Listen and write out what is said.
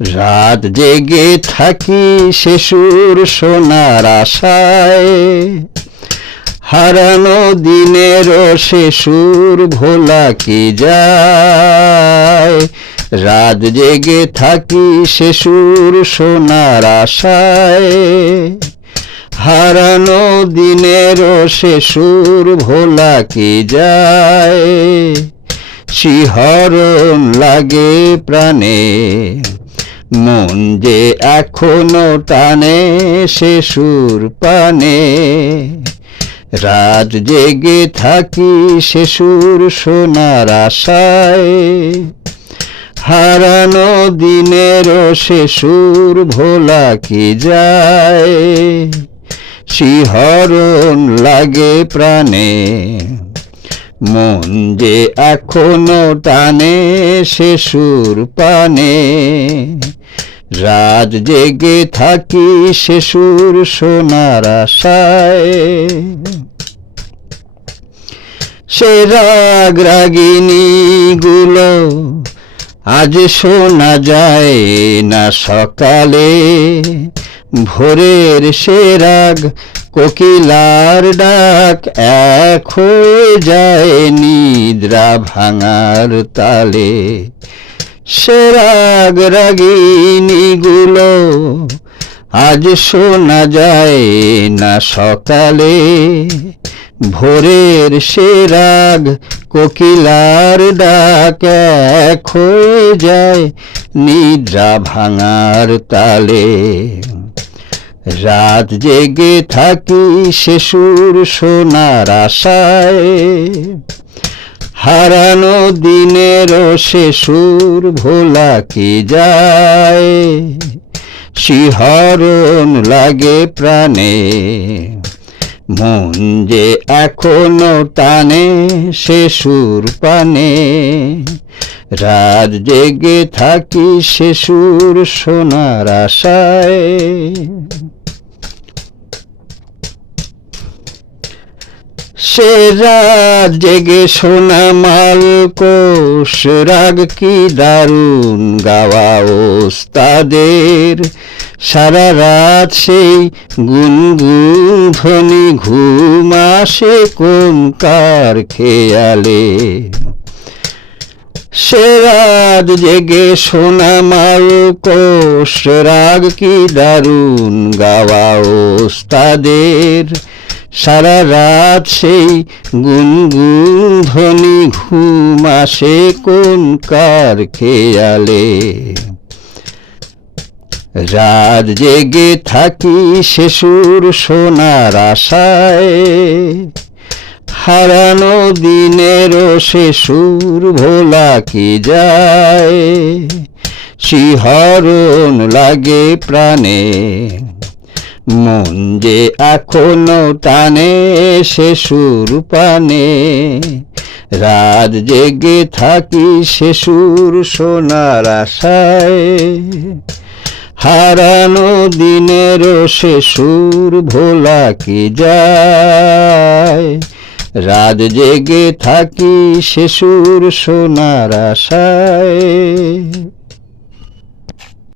রাত জেগে থাকি শিশুর সোনার আশায়, হারানো দিনেরও শিশুর ভোলা কি যায়। রাত জেগে থাকি শিশুর সোনার আশায়, হারানো দিনেরও শিশুর ভোলা কি যায়। শিহরণ লাগে প্রাণে, মন যে এখনো টানে শিশুর পানে। রাত জেগে থাকি শিশুর সোনার আশায়, হারানো দিনেরও শিশুর ভোলা কি যায়। শিহরণ লাগে প্রাণে, মন যে এখনো টানে শিশুর পানে। রাত জেগে থাকি শিশুর সোনার আশায়। সে রাগ রাগিনী গুলো আজ শোনা যায় না সকালে। ভোরের সে রাগ কোকিলার ডাক এক হয়ে যায় নিদ্রা ভাঙার তালে। সে রাগ রাগিনী গুলো আজ শোনা যায় না সকালে। ভোরের সে রাগ কোকিলার ডাক এক হয়ে যায় নিদ্রা ভাঙার তালে। রাত জেগে থাকি শিশুর সোনার আশায়, হারানো দিনেরও শিশুর ভোলা কি যায়। শিহরণ লাগে প্রাণে, মন যে এখনো টানে শিশুর পানে। রাত জেগে থাকি শিশুর সোনার আশায়। সে রাত জেগে শোনা মালকোষ রাগ কি দারুণ গাওয়া ওস্তাদের। সারা রাত সেই গুনগুন ধ্বনি ঘুম আসে কোন কার খেয়ালে। সে রাত জেগে শোনা মালকোষ রাগ কি দারুণ গাওয়া ওস্তাদের। সারা রাত সেই গুনগুন ধ্বনি ঘুম আসে কোন কার খেয়ালে। রাত জেগে থাকি শিশুর সোনার আশায়, হারানো দিনেরও শিশুর ভোলা কি যায়। শিহরণ লাগে প্রাণে, মন যে এখনো টানে শিশুর পানে। রাত জেগে থাকি শিশুর সোনার আশায়, হারানো দিনেরও শিশুর ভোলা কি যায়। রাত জেগে থাকি শিশুর সোনার আশায়।